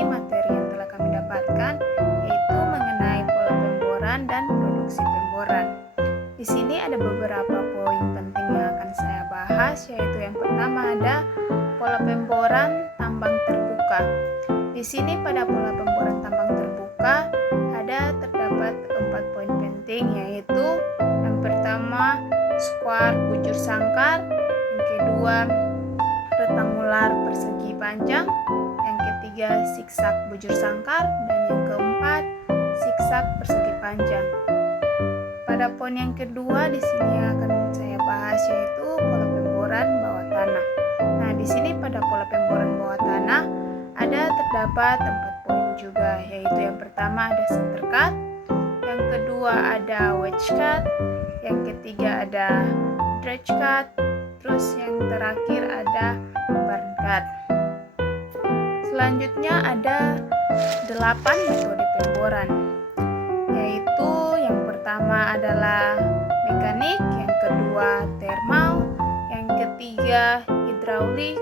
sini materi yang telah kami dapatkan yaitu mengenai pola pemboran dan produksi pemboran. Di sini ada beberapa poin penting yang akan saya bahas, yaitu yang pertama ada pola pemboran tambang terbuka. Di sini pada pola pemboran tambang terbuka terdapat 4 poin penting, yaitu yang pertama square bujur sangkar, yang kedua rektangular persegi panjang, yang ketiga zigzag bujur sangkar, dan yang keempat zigzag persegi panjang. Pada poin yang kedua di sini akan saya bahas yaitu pola pemboran bawah tanah. Nah, di sini pada pola pemboran bawah tanah terdapat 4 poin juga, yaitu yang pertama ada center cut, yang kedua ada wedge cut, yang ketiga ada dredge cut, terus yang terakhir ada burn cut. Selanjutnya ada 8 metode pemboran, yaitu yang pertama adalah mekanik, yang kedua thermal, yang ketiga hidraulik,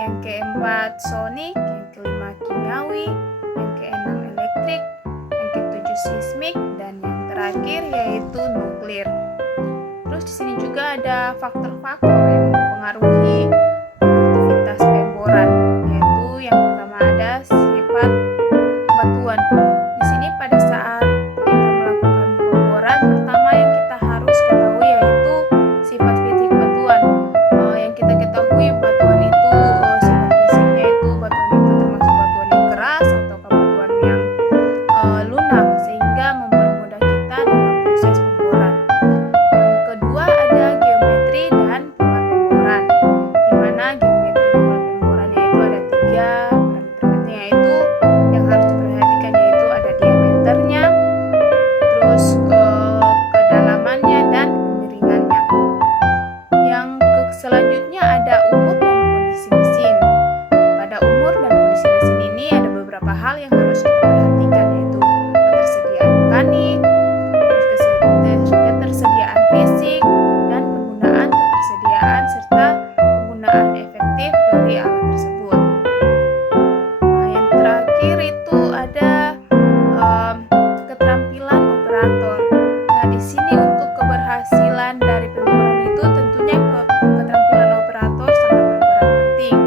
yang keempat sonik, yang kelima kimiawi, yang keenam elektrik, yang ketujuh seismik, dan yang terakhir yaitu nuklir. Terus di sini juga ada faktor-faktor yang mempengaruhi produktivitas pemboran, yaitu yang pertama ada sifat batuan. Di sini pada saat kita melakukan pemboran, pertama yang kita harus ketahui yaitu sifat fisik batuan. Yang kita ketahui batuan itu sifat fisiknya itu batuan itu termasuk batuan yang keras atau batuan yang lunak, sehingga mempermudah kita dalam proses pemboran. Yang kedua ada geometri dan pola pemboran, di mana geometri dan pola pemborannya itu ada 3 parameter penting, yaitu yang harus diperhatikan yaitu ada diameternya, terus kedalamannya dan kemiringannya. Yang selanjutnya ada umur dan kondisi mesin. Pada umur dan kondisi mesin ini ada beberapa hal yang harus kita perhatikan, yaitu ketersediaan mekanik, ketersediaan fisik, dan penggunaan ketersediaan serta penggunaan efektif dari alat tersebut. Nah, yang terakhir itu ada keterampilan operator. Nah, di sini untuk keberhasilan dari pemboran itu tentunya keterampilan operator sangat berperan penting.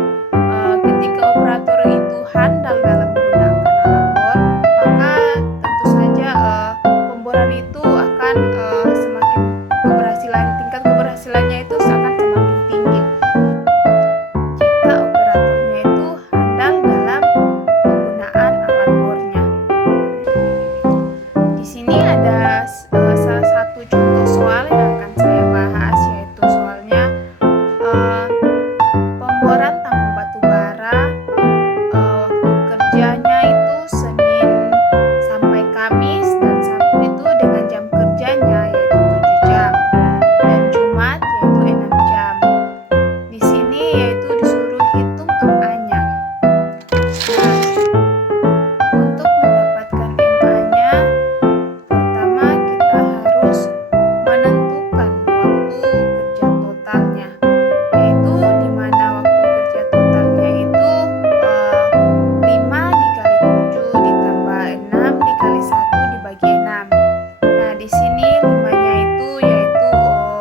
Ketika operator itu handal dalam menggunakan alat bor, maka tentu saja pemboran itu akan semakin tingkat keberhasilannya itu akan semakin tinggi jika operatornya itu handal dalam penggunaan alat bornya. Di sini ada salah satu contoh soal yang akan saya bahas, yaitu soalnya pemboran tambang batu bara. Waktu kerjanya itu Senin sampai Kamis, dan Sabtu itu dengan jam kerjanya yaitu 7 jam, dan Jumat yaitu 6 jam. Di sini yaitu disuruh hitung MA-nya. Nah, untuk mendapatkan MA-nya, pertama kita harus menentukan waktu kerja totalnya, yaitu di mana waktu kerja totalnya itu 5 dikali 7 ditambah 6 dikali 1 dibagi 6. Nah, di sini 5-nya itu yaitu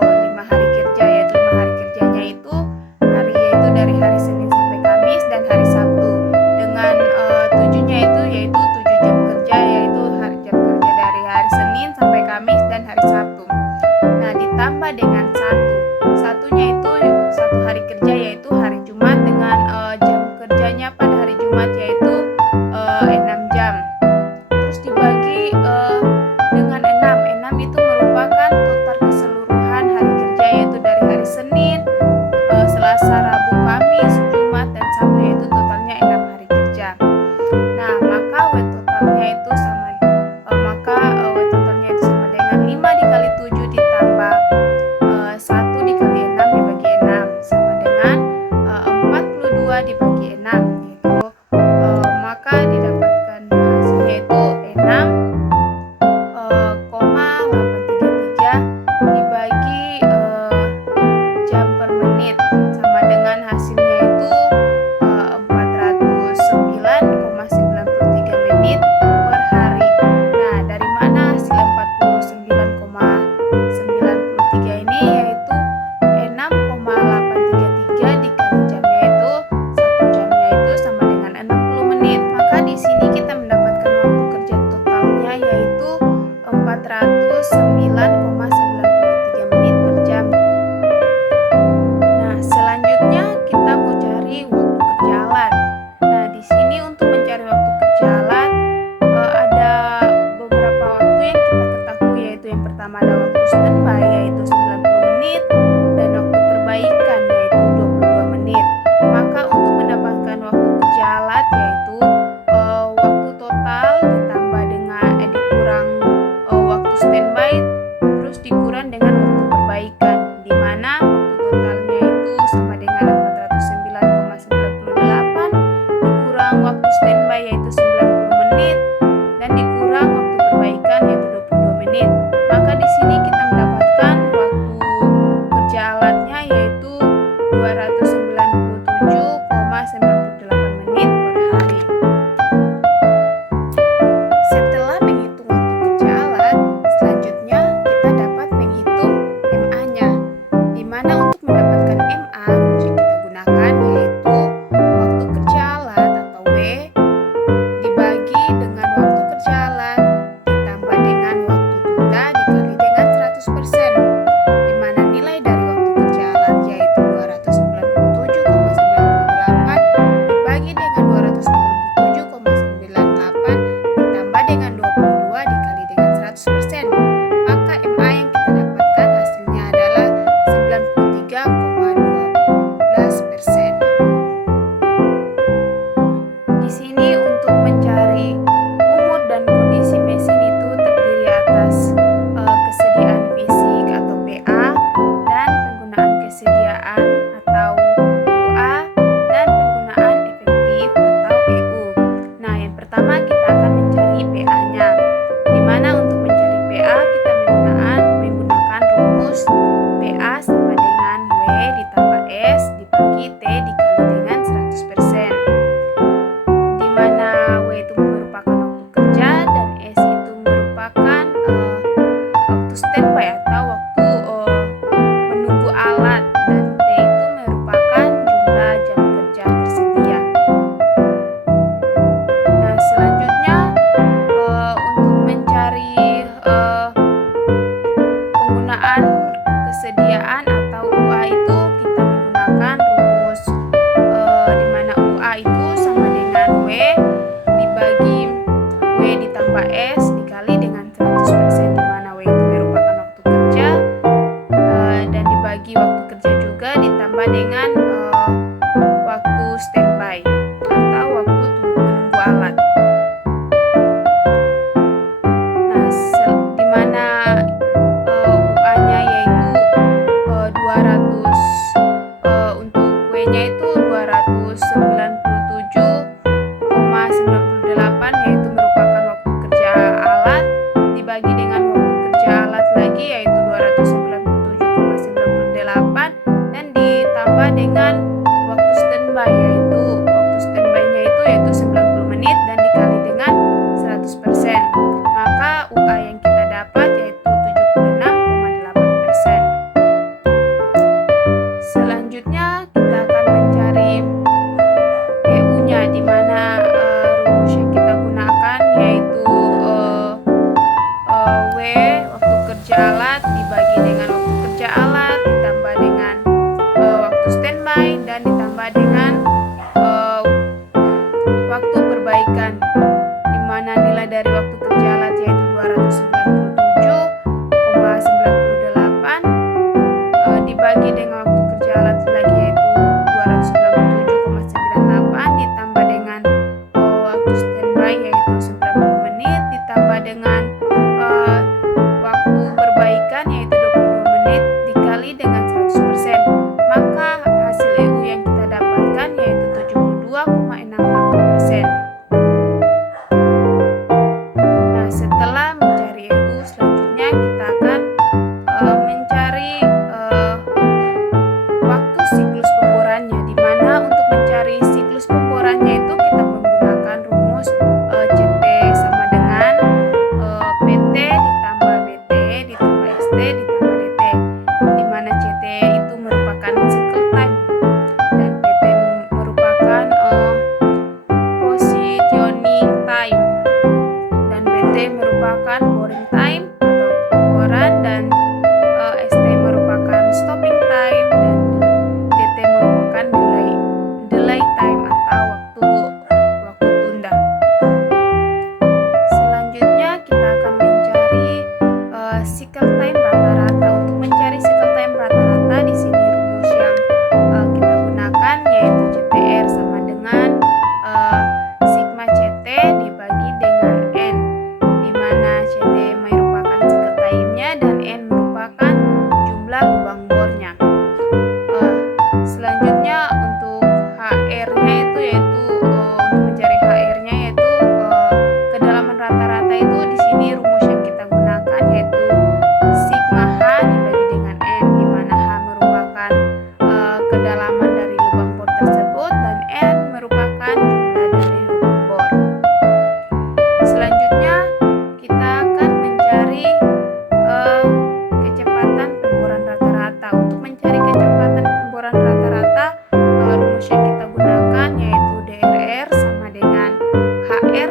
5 hari kerja, yaitu 5 hari kerjanya itu yaitu dari hari Senin sampai Kamis dan hari Sabtu. Dengan 7-nya itu yaitu 7 jam kerja, yaitu jam kerja dari hari Senin sampai Kamis dan hari Sabtu. Nah, ditambah dengan 1-nya itu 1 hari kerja, yaitu hari Jumat, dengan jam kerjanya pada hari Jumat yaitu 6 jam. Terus dibagi dengan 6 itu merupakan total keseluruhan hari kerja, yaitu dari hari Senin, Selasa, Rabu, Kamis, Jumat, dan Sabtu, yaitu totalnya 6 hari kerja. Nah, maka W totalnya itu sama dengan 5 dikali 7 ditambah 1 dikali 6 dibagi 6 sama dengan 42 dibagi 6, yaitu maka didapatkan hasilnya itu 6,833 dibagi jam per menit, sama dengan hasilnya itu 409,99 209,93 menit per jam. Nah, selanjutnya kita mau cari waktu kerja alat. Nah, di sini untuk mencari waktu kerja alat ada beberapa waktu yang kita ketahui, yaitu yang pertama ada waktu standby yaitu 90 menit dan waktu perbaikan yaitu 22 menit. Maka untuk mendapatkan waktu kerja alat yaitu waktu total ditambah dengan dikurang waktu standby terus dikurang dengan waktu perbaikan, di mana waktu totalnya itu sama dengan 409,98 dikurang waktu standby yaitu 90 menit dan dikurang waktu perbaikan yaitu 22 menit. Maka di sini kita mendapatkan waktu kerja alatnya yaitu 297,98 menit per hari. Setelah menghitung waktu kerja alat, selanjutnya kita dapat menghitung MA-nya. Di mana untuk mendapatkan MA, rumus yang kita gunakan yaitu waktu kerja alat atau W dibagi dengan waktu kerja alat ditambah dengan waktu tunda dikali dengan 100%, di mana nilai dari waktu kerja alat yaitu 297,98 dibagi dengan 297,98 ditambah dengan 22 dikali dengan 100%. Maka MA yang kita dapatkan hasilnya adalah 93,12%. Di sini untuk mencari umur dan kondisi mesin itu terdiri atas kesediaan fisik atau PA dan penggunaan kesediaan atau UA dan penggunaan efektif atau EU. Nah, yang pertama kita akan mencari PA-nya. Di mana untuk mencari PA kita menggunakan rumus PA sama dengan W ditambah S dibagi T dikali dengan 100%. Di mana W itu merupakan waktu kerja dan S itu merupakan waktu standby atau waktu menunggu alat dan T itu merupakan jumlah jam kerja tersedia. Nah, selanjutnya untuk mencari penggunaan kesediaan atau UA itu kita menggunakan rumus di mana UA itu sama dengan W dibagi W ditambah S dikali dengan 100%, di mana W itu merupakan waktu kerja dan dibagi waktu kerja juga ditambah dengan waktu standby atau waktu menunggu alat. Nah, di mana UA-nya yaitu 200 untuk W-nya itu 297,98 yaitu merupakan waktu kerja alat dibagi dengan waktu kerja alat lagi yaitu 297,98 dan ditambah dengan waktu standby yaitu waktu standby-nya yaitu 90 menit dan dikali dengan 100%. Maka UA yang kita dapat yaitu 76,8%. Selanjutnya kita akan mencari EU-nya, di mana rumus yang kita gunakan yaitu W waktu kerja alat dibagi dengan waktu kerja alat ditambah dengan waktu standby dan ditambah dengan waktu perbaikan, di mana nilai dari waktu kerja alat yaitu 297,98 dibagi dengan waktu kerja alat lagi yaitu 297,98 ditambah dengan waktu standby yaitu 90 menit ditambah dengan waktu perbaikan yaitu 22 menit dikali dengan 100%. Maka hasil EU yang kita dapatkan yaitu 72,68%. Nah, setelah mencari EU, selanjutnya kita akan mencari waktu siklus pemborannya, di mana untuk mencari siklus pemborannya itu kita menggunakan rumus CT sama dengan PT ditambah BT ditambah ST ditambah DT, di mana CT itu merupakan cycle time dan PT merupakan positioning time dan BT merupakan boring time atau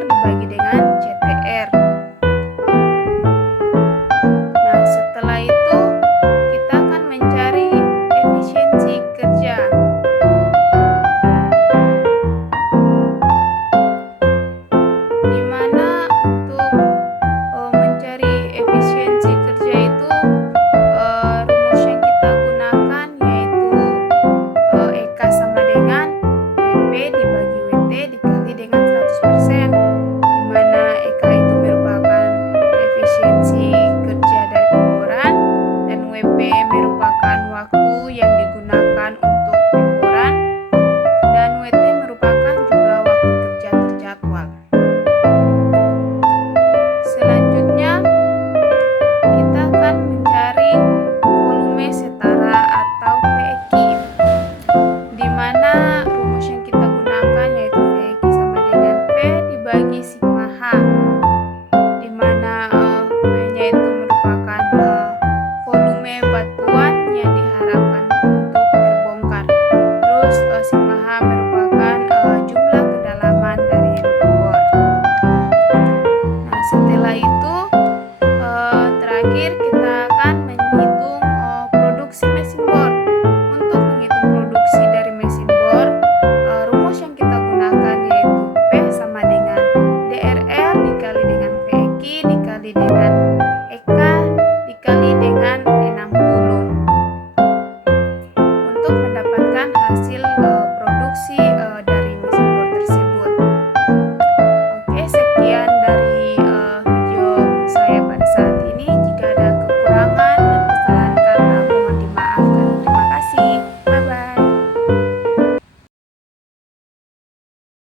dibagi dengan CTR. Nah, setelah itu kita akan mencari efisiensi kerja. Di mana untuk mencari efisiensi kerja itu rumus yang kita gunakan yaitu EK sama dengan PP dibagi WT dikali dengan 100%, di mana EK itu merupakan efisiensi kerja dari pengeboran dan WP merupakan waktu yang digunakan untuk pengeboran dan WT merupakan jumlah waktu kerja terjadwal. Selanjutnya kita akan mencari volume setara atau VEQ, di mana rumus yang kita gunakan yaitu VEQ sama dengan V dibagi sigma H.